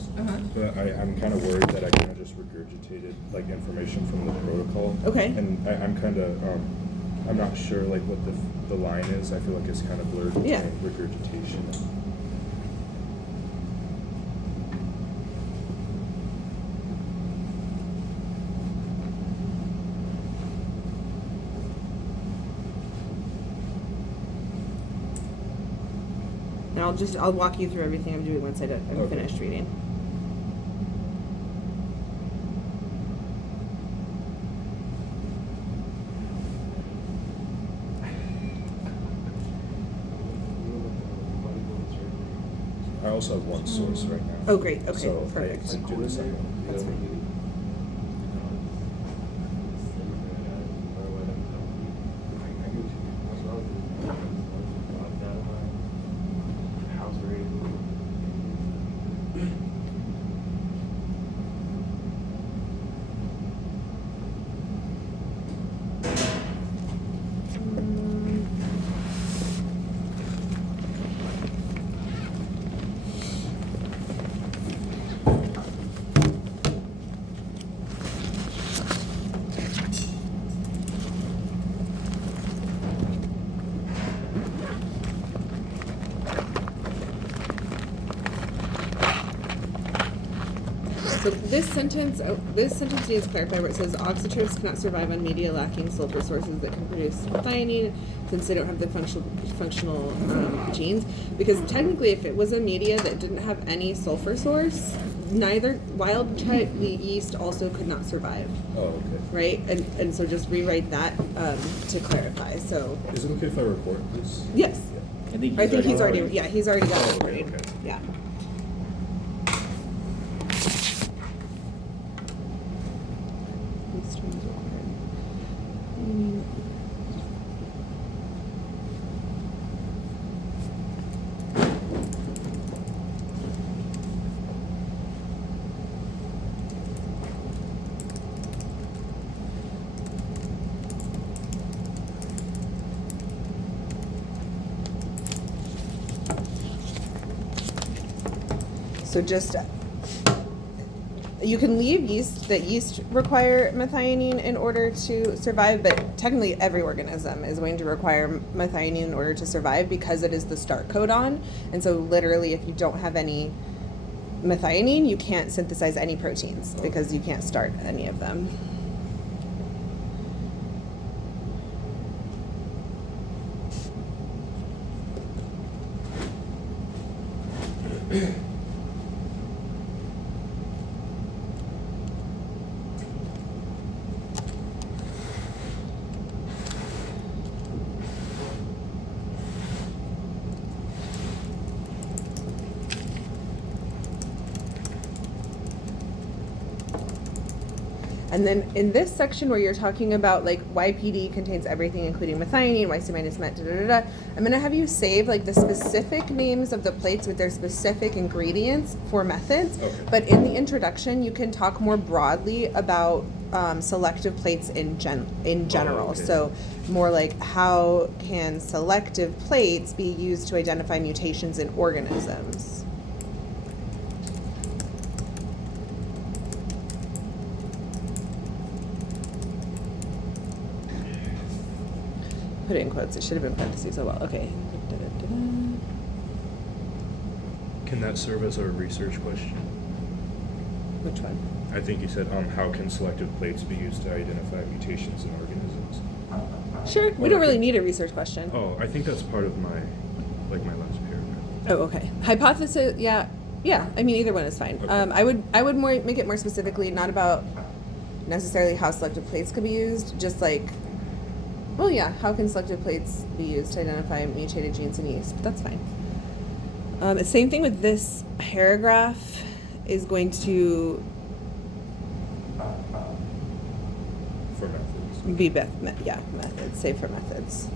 this, but I'm kind of worried that I kind of just regurgitated like information from the protocol. Okay. And I'm kind of, I'm not sure like what the line is. I feel like it's kind of blurred between Yeah. regurgitation. And I'll walk you through everything I'm doing once I'm Okay. finished reading. I also have one source right now. Oh, great. Okay, So perfect. I do the second one. That's fine. So this sentence needs to clarify where it says auxotrophs cannot survive on media lacking sulfur sources that can produce methionine since they don't have the functional genes. Because technically, if it was a media that didn't have any sulfur source, neither wild type yeast also could not survive. Oh, okay. Right? And so just rewrite that to clarify. So Is it okay if I report this? yes, I think I think he's already already- he's already got it Oh, okay, recorded. okay. Yeah. These terms are required. So just you can leave yeast require methionine in order to survive, but technically every organism is going to require methionine in order to survive because it is the start codon. And so literally if you don't have any methionine, you can't synthesize any proteins because you can't start any of them. And then in this section where you're talking about like YPD contains everything including methionine, YC minus met, I'm gonna have you save like the specific names of the plates with their specific ingredients for methods. Okay. But in the introduction, you can talk more broadly about selective plates in general. okay. So more like how can selective plates be used to identify mutations in organisms? Put it in quotes. It should have been parentheses. Oh well. Okay. Can that serve as a research question? Which one? I think you said, how can selective plates be used to identify mutations in organisms? Sure. We don't really need a research question. Oh, I think that's part of my last paragraph. Oh, okay. Hypothesis. Yeah. Yeah. I mean, either one is fine. Okay. I would more make it more specifically not about necessarily how selective plates could be used, just like, well, yeah, how can selective plates be used to identify mutated genes in yeast? That's fine. Same thing with this paragraph is going to For methods. be methods. Save for methods.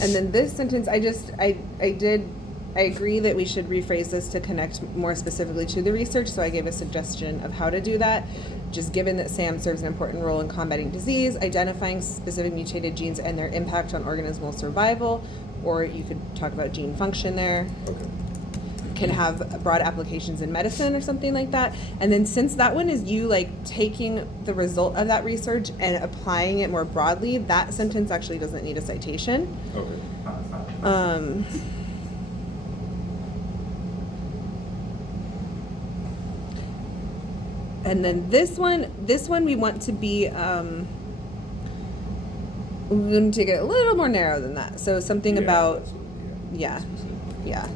And then this sentence, I agree that we should rephrase this to connect more specifically to the research, so I gave a suggestion of how to do that. Just given that SAM serves an important role in combating disease, identifying specific mutated genes and their impact on organismal survival, or you could talk about gene function there. Okay. Can have broad applications in medicine or something like that. And then since that one is you like taking the result of that research and applying it more broadly, that sentence actually doesn't need a citation. Okay. And then this one we want to be, we want to get a little more narrow than that. So something Yeah, about, that's what- yeah, specific. yeah.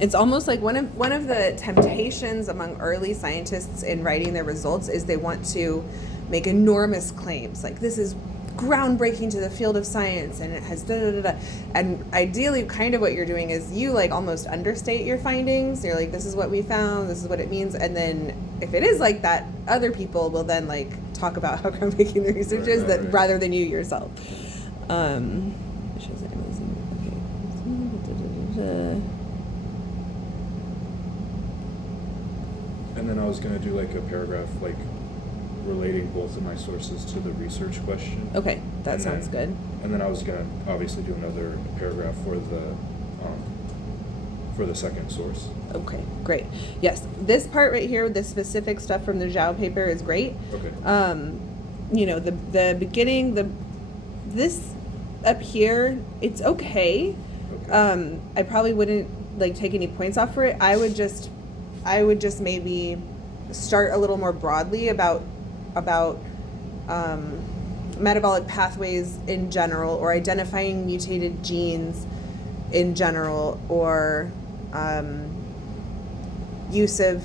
It's almost like one of the temptations among early scientists in writing their results is they want to make enormous claims, like this is groundbreaking to the field of science and it has da da da da. And ideally, kind of what you're doing is you like almost understate your findings. You're like, this is what we found, this is what it means, and then if it is like that, other people will then like talk about how groundbreaking the research is, that rather than you yourself. Shows that amazing. Okay. And then I was gonna do like a paragraph like relating both of my sources to the research question. Okay, that And sounds then- good. And then I was gonna obviously do another paragraph for the second source. Okay, great. Yes, this part right here, the specific stuff from the Zhao paper is great. Okay. You know, the beginning, this up here, it's okay. Okay. I probably wouldn't like take any points off for it. I would just maybe start a little more broadly about metabolic pathways in general, or identifying mutated genes in general, or use of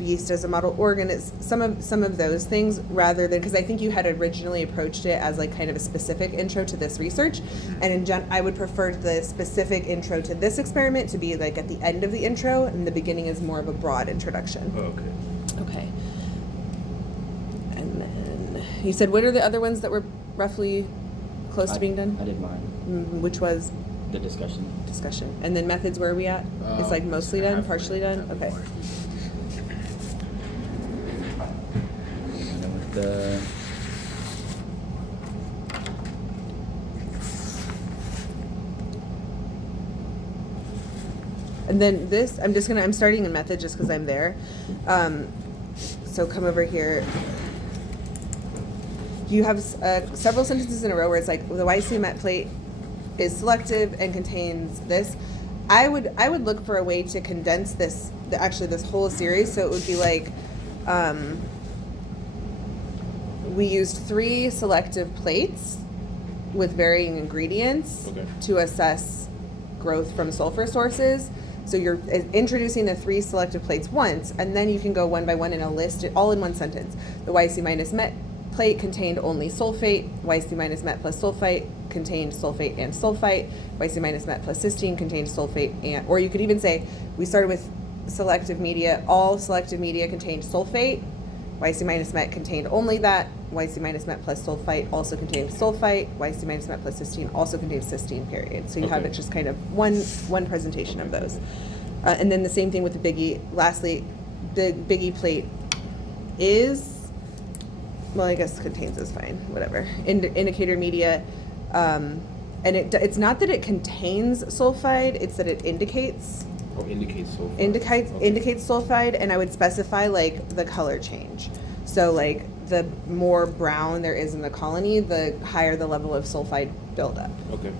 yeast as a model organ. It's some of those things, rather than, because I think you had originally approached it as like kind of a specific intro to this research, and I would prefer the specific intro to this experiment to be like at the end of the intro, and the beginning is more of a broad introduction. Oh, okay. Okay. And then you said, what are the other ones that were roughly close to being done? I did mine. Which was The discussion. discussion. And then methods, where are we at? It's like mostly done, partially done? Okay. And then with the And then this, I'm starting in method just because I'm there. So come over here. You have several sentences in a row where it's like, the YC Met plate is selective and contains this. I would look for a way to condense this, actually this whole series, so it would be like, we used 3 selective plates with varying ingredients Okay. to assess growth from sulfur sources. So you're introducing the 3 selective plates once, and then you can go one by one in a list, all in one sentence. The YC minus Met plate contained only sulfate. YC minus Met plus sulfite contained sulfate and sulfite. YC minus Met plus cysteine contained sulfate and, or you could even say, we started with selective media, all selective media contained sulfate. YC minus Met contained only that. YC minus Met plus sulfite also contained sulfite. YC minus Met plus cysteine also contains cysteine, period. So you have Okay. it just kind of one presentation of those. And then the same thing with the Biggie. Lastly, the Biggie plate is, well, I guess contains is fine, whatever. Indicator media, and it's not that it contains sulfide, it's that it indicates or indicates sulfur. indicates sulfide, and I would specify like the color change. So like the more brown there is in the colony, the higher the level of sulfide buildup. Okay.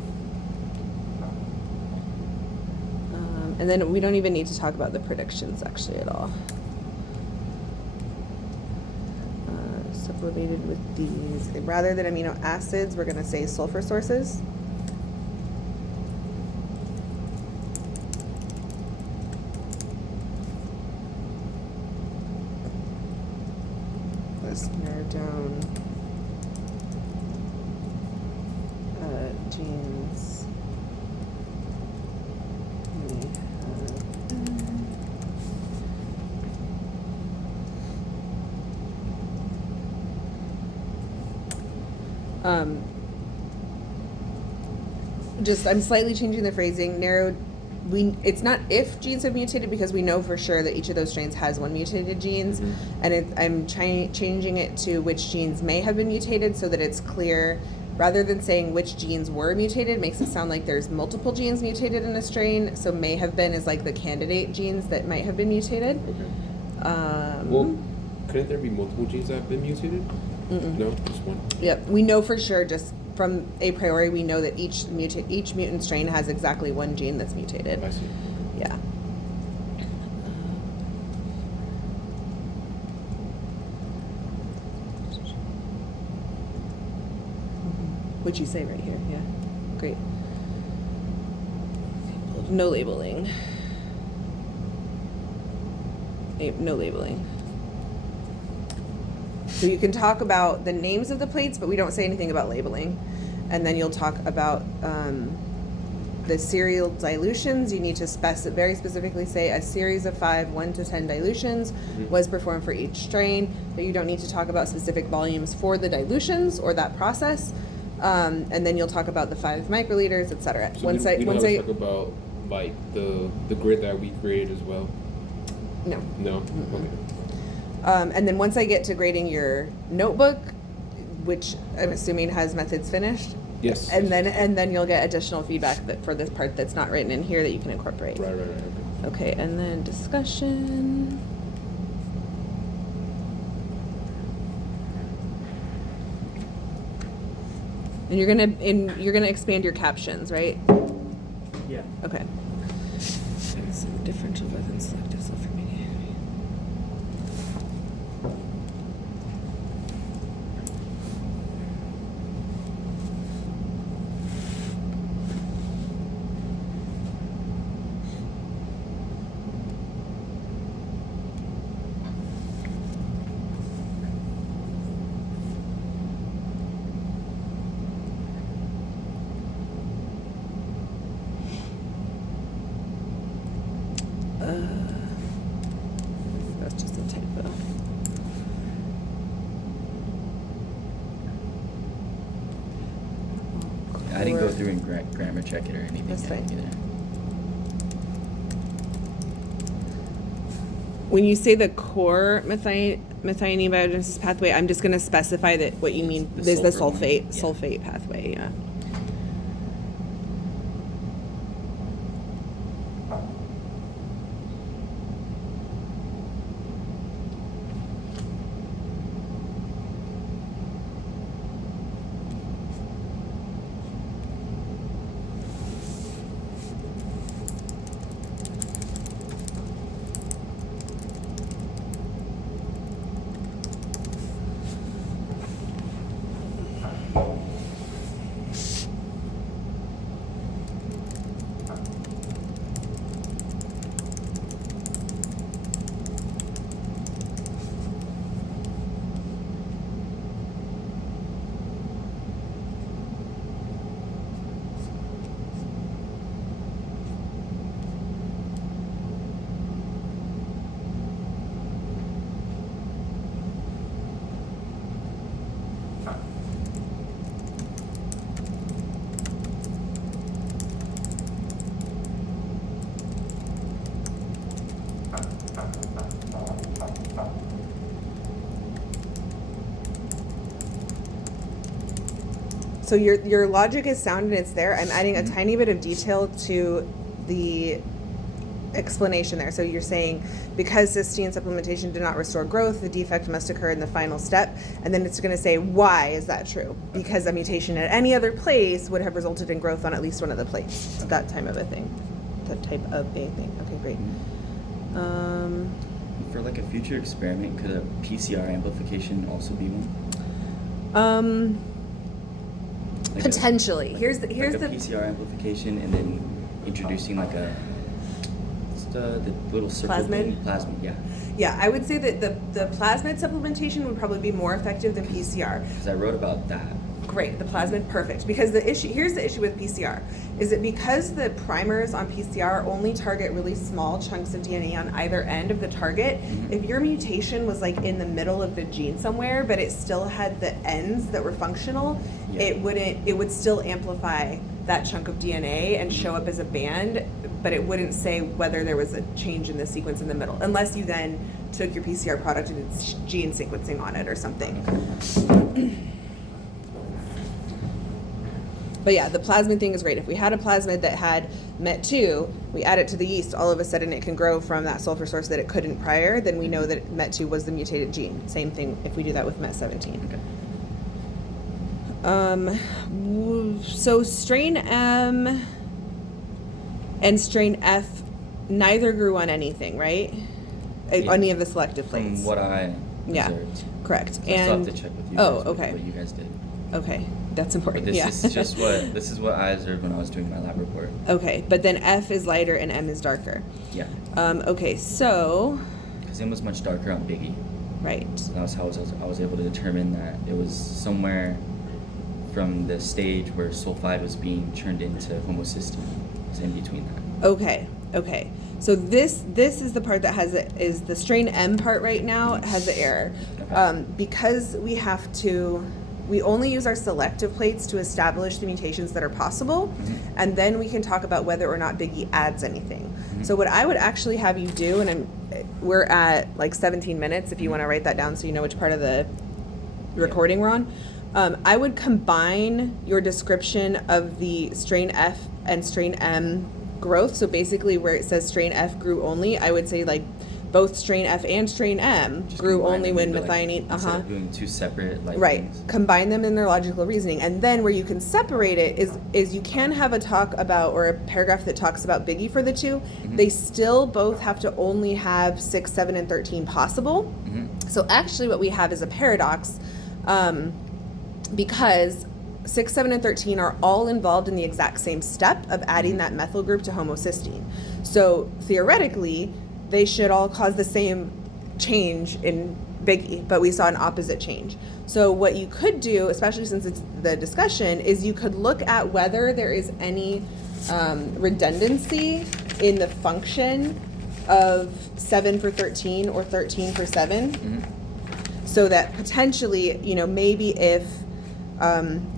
And then we don't even need to talk about the predictions actually at all. Sublimated with these, rather than amino acids, we're going to say sulfur sources. Let's narrow down genes. We have Just, I'm slightly changing the phrasing, narrowed, it's not if genes have mutated, because we know for sure that each of those strains has one mutated genes, and I'm changing it to which genes may have been mutated, so that it's clear, rather than saying which genes were mutated, makes it sound like there's multiple genes mutated in a strain, so may have been is like the candidate genes that might have been mutated. Okay. Well, couldn't there be multiple genes that have been mutated? No, just one. Yep, we know for sure, just from a priori, we know that each mutant strain has exactly one gene that's mutated. I see. Yeah. What'd you say right here? Yeah, great. No labeling. No labeling. So you can talk about the names of the plates, but we don't say anything about labeling. And then you'll talk about the serial dilutions. You need to very specifically say a series of 5 1 to 10 dilutions was performed for each strain, but you don't need to talk about specific volumes for the dilutions or that process. And then you'll talk about the 5 microliters, et cetera. So we don't talk about like the grid that we created as well. No. No. Okay. And then once I get to grading your notebook, which I'm assuming has methods finished. Yes. And then you'll get additional feedback for this part that's not written in here that you can incorporate. Right. Okay. Okay, and then discussion. And you're gonna expand your captions, right? Yeah. Okay. So differential within selective sulfur-mediated. That's just a typo. I didn't go through and grammar check it or anything. That's fine. Either. When you say the core methionine biogenesis pathway, I'm just going to specify that what you mean The is the sulfur one, yeah. sulfate pathway. Yeah. So your logic is sound and it's there. I'm adding a tiny bit of detail to the explanation there. So you're saying because cysteine supplementation did not restore growth, the defect must occur in the final step. And then it's going to say, why is that true? Because a mutation at any other place would have resulted in growth on at least one of the plates. It's that type of a thing. That type of a thing. Okay, great. For like a future experiment, could a PCR amplification also be one? Like Potentially. Here's like the a PCR amplification, and then introducing like a what's the little circle Plasmid? thing? Plasmid, yeah. Yeah, I would say that the plasmid supplementation would probably be more effective than PCR. Because I wrote about that. Great, the plasmid, perfect. Because here's the issue with PCR, is that because the primers on PCR only target really small chunks of DNA on either end of the target, if your mutation was like in the middle of the gene somewhere, but it still had the ends that were functional, it would still amplify that chunk of DNA and show up as a band, but it wouldn't say whether there was a change in the sequence in the middle, unless you then took your PCR product and it's gene sequencing on it or something. But yeah, the plasmid thing is great. If we had a plasmid that had MET2, we add it to the yeast, all of a sudden it can grow from that sulfur source that it couldn't prior, then we know that MET2 was the mutated gene. Same thing if we do that with MET17. Okay. So strain M and strain F neither grew on anything, right? Yeah. Any of the selective plates. From what I Yeah, observed. correct. So I still have to check with you Oh, guys okay. what you guys did. Okay, that's But important. this Yeah. is just this is what I observed when I was doing my lab report. Okay, but then F is lighter and M is darker. Yeah. Okay, so Because it was much darker on Biggie. right. So that was how I was able to determine that it was somewhere from the stage where sulfide was being turned into homocysteine. It was in between that. Okay. So this is the part that is the strain M part right now has the error. Okay. Because we only use our selective plates to establish the mutations that are possible, and then we can talk about whether or not Biggie adds anything. So what I would actually have you do, and we're at like 17 minutes if you want to write that down so you know which part of the recording we're on. I would combine your description of the strain F and strain M growth. So basically where it says strain F grew only, I would say like both strain F and strain M Just grew combine only them when into, like, methionine. Instead of doing two separate Right. things. Combine them in their logical reasoning. And then where you can separate it is you can have a talk about, or a paragraph that talks about Biggie for the two. They still both have to only have 6, 7, and 13 possible. So actually what we have is a paradox, because 6, 7, and 13 are all involved in the exact same step of adding that methyl group to homocysteine. So theoretically, they should all cause the same change in Biggie, but we saw an opposite change. So what you could do, especially since it's the discussion, is you could look at whether there is any redundancy in the function of 7 for 13 or 13 for 7. So that potentially, maybe if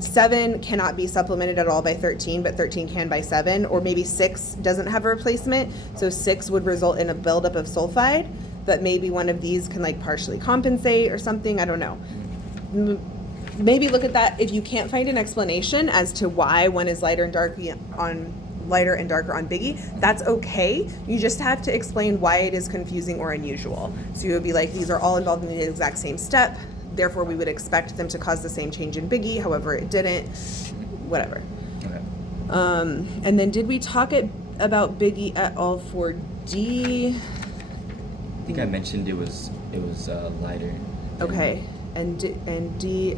7 cannot be supplemented at all by 13, but 13 can by 7, or maybe 6 doesn't have a replacement, so 6 would result in a buildup of sulfide, but maybe one of these can like partially compensate or something, I don't know. Maybe look at that. If you can't find an explanation as to why one is lighter and darker on Biggie, that's okay. You just have to explain why it is confusing or unusual. So you would be like, these are all involved in the exact same step, therefore we would expect them to cause the same change in Biggie, however it didn't, whatever. Okay. And then did we talk about Biggie at all for D? I think I mentioned it was lighter. Okay, and D,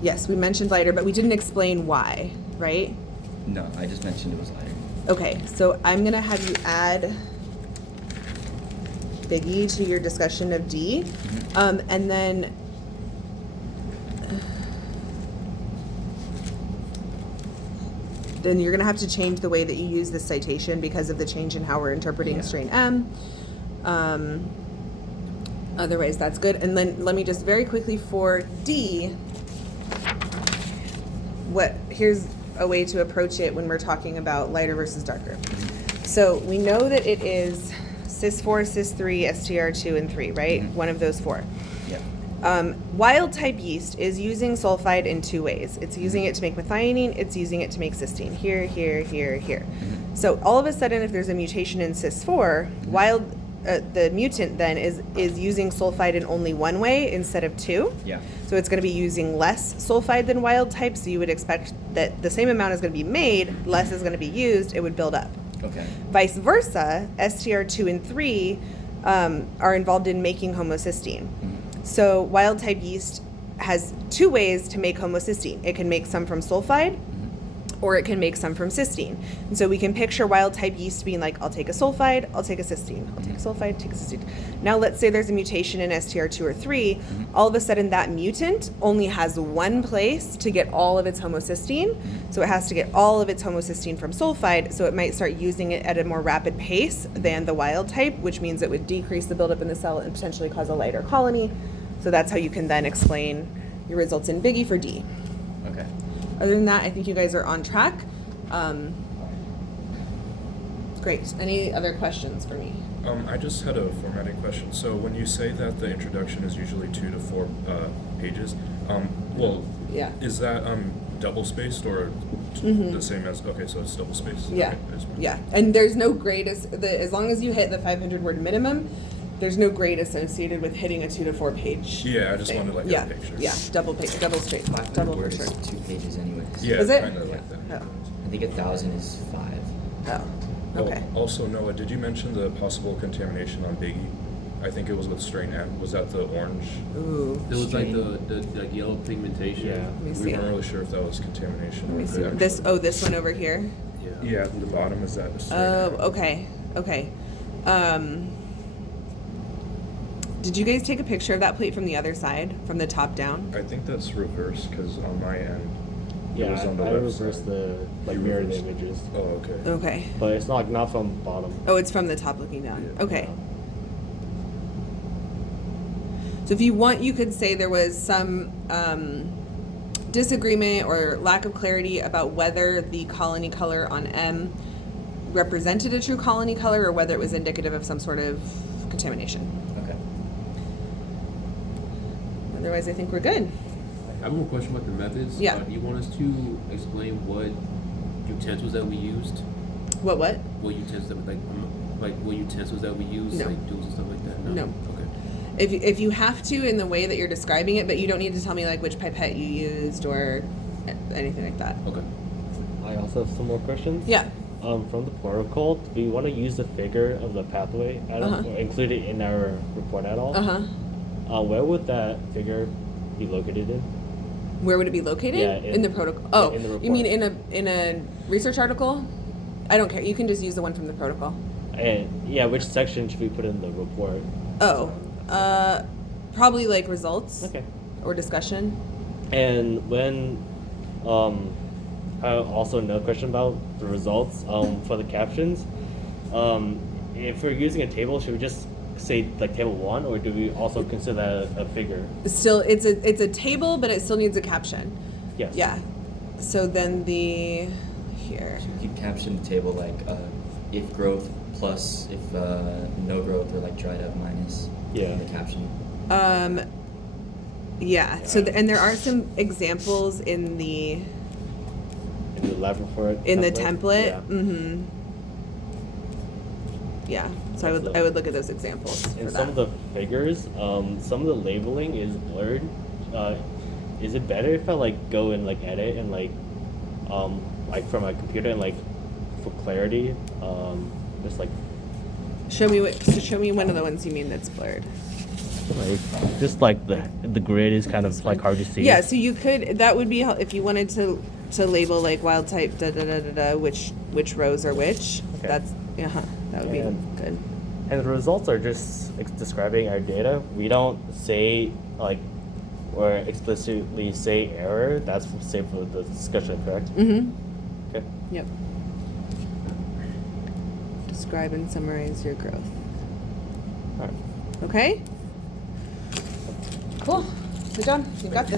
yes, we mentioned lighter, but we didn't explain why, right? No, I just mentioned it was lighter. Okay, so I'm gonna have you add Biggie to your discussion of D, and then you're gonna have to change the way that you use this citation because of the change in how we're interpreting strain M. Otherwise, that's good. And then let me just very quickly for D, here's a way to approach it when we're talking about lighter versus darker. So we know that it is cis4, cis3, STR2, and 3, right? One of those 4. Yeah. Wild type yeast is using sulfide in 2 ways. It's using it to make methionine, it's using it to make cysteine. Here, here, here, here. So all of a sudden, if there's a mutation in cis4, the mutant then is using sulfide in only one way instead of 2. Yeah. So it's going to be using less sulfide than wild type, so you would expect that the same amount is going to be made, less is going to be used, it would build up. Okay. Vice versa, STR2 and 3 are involved in making homocysteine. So wild type yeast has 2 ways to make homocysteine. It can make some from sulfide, or it can make some from cysteine. And so we can picture wild type yeast being like, I'll take a sulfide, I'll take a cysteine, I'll take a sulfide, take a cysteine. Now let's say there's a mutation in STR2 or 3, all of a sudden that mutant only has one place to get all of its homocysteine, so it has to get all of its homocysteine from sulfide, so it might start using it at a more rapid pace than the wild type, which means it would decrease the buildup in the cell and potentially cause a lighter colony. So that's how you can then explain your results in Biggie for D. Okay. Other than that, I think you guys are on track. Great. Any other questions for me? I just had a formatting question. So when you say that the introduction is usually 2 to 4 pages, well, Yeah. is that double spaced or the same as? Okay, so it's double spaced. Yeah. Okay, I just- Yeah. And there's no grade as long as you hit the 500 word minimum, there's no grade associated with hitting a 2 to 4 page. Yeah, I just thing. wanted like Yeah. a picture. Yeah. Double straight. 500 Double for words sure. is 2 pages anyways. Yeah, Is it? kind of like that. Oh. I think 1,000 is 5. Oh. Okay. Oh, also, Noah, did you mention the possible contamination on Biggie? I think it was with strain M. Was that the orange? Ooh. There was like Strain. the like yellow pigmentation. Yeah. me We see. weren't really sure if that was contamination. Let me or see. the This. actual- Oh, this one over here. Yeah. Yeah, at the bottom is that. strain Oh. M. Okay. Okay. Did you guys take a picture of that plate from the other side, from the top down? I think that's reversed because on my end, it was Yeah, on the I left reversed side. the like You mirrored reversed- images, Oh, okay. Okay. but it's not from bottom. Oh, it's from the top looking down. Yeah. Okay. So if you want, you could say there was some disagreement or lack of clarity about whether the colony color on M represented a true colony color or whether it was indicative of some sort of contamination. Okay. Otherwise, I think we're good. I have one more question about the methods. Yeah. Do you want us to explain what utensils that we used? What? What utensils that like what utensils that we used, No. like tools and stuff like that? No. Okay. If you have to in the way that you're describing it, but you don't need to tell me like which pipette you used or anything like that. Okay. I also have some more questions. Yeah. From the protocol, do we want to use the figure of the pathway at all, Uh-huh. or include it in our report at all? Where would that figure be located in? Where would it be located? Yeah, in the protocol. Oh, in the you mean report. in a research article? I don't care. You can just use the one from the protocol. And yeah, which section should we put in the report? Oh, probably like results Okay. or discussion. And when, I also another question about the results. For the captions, if we're using a table, should we just say like table 1, or do we also consider that a figure? Still, it's a table, but it still needs a caption. Yes. Yeah. So then the here. So you could caption the table like if growth plus, if no growth, or like dried up minus. Yeah. In the caption. Yeah. So and there are some examples in the In the lab report. in the template. Yeah. Mm-hmm. Yeah. So I would look at those examples. In for some that. of the figures, some of the labeling is blurred. Is it better if I like go and like edit and like from my computer and like for clarity, just like Show me one of the ones you mean that's blurred. just like the grid is kind of like hard to see. Yeah, so you could that would be if you wanted to label like wild type which rows are which. Okay. That's that would be And- good. And the results are just describing our data. We don't say like or explicitly say error. That's safe for the discussion, correct? Mm-hmm. Okay. Yep. Describe and summarize your growth. All right. Okay? Cool. Good job. You got this.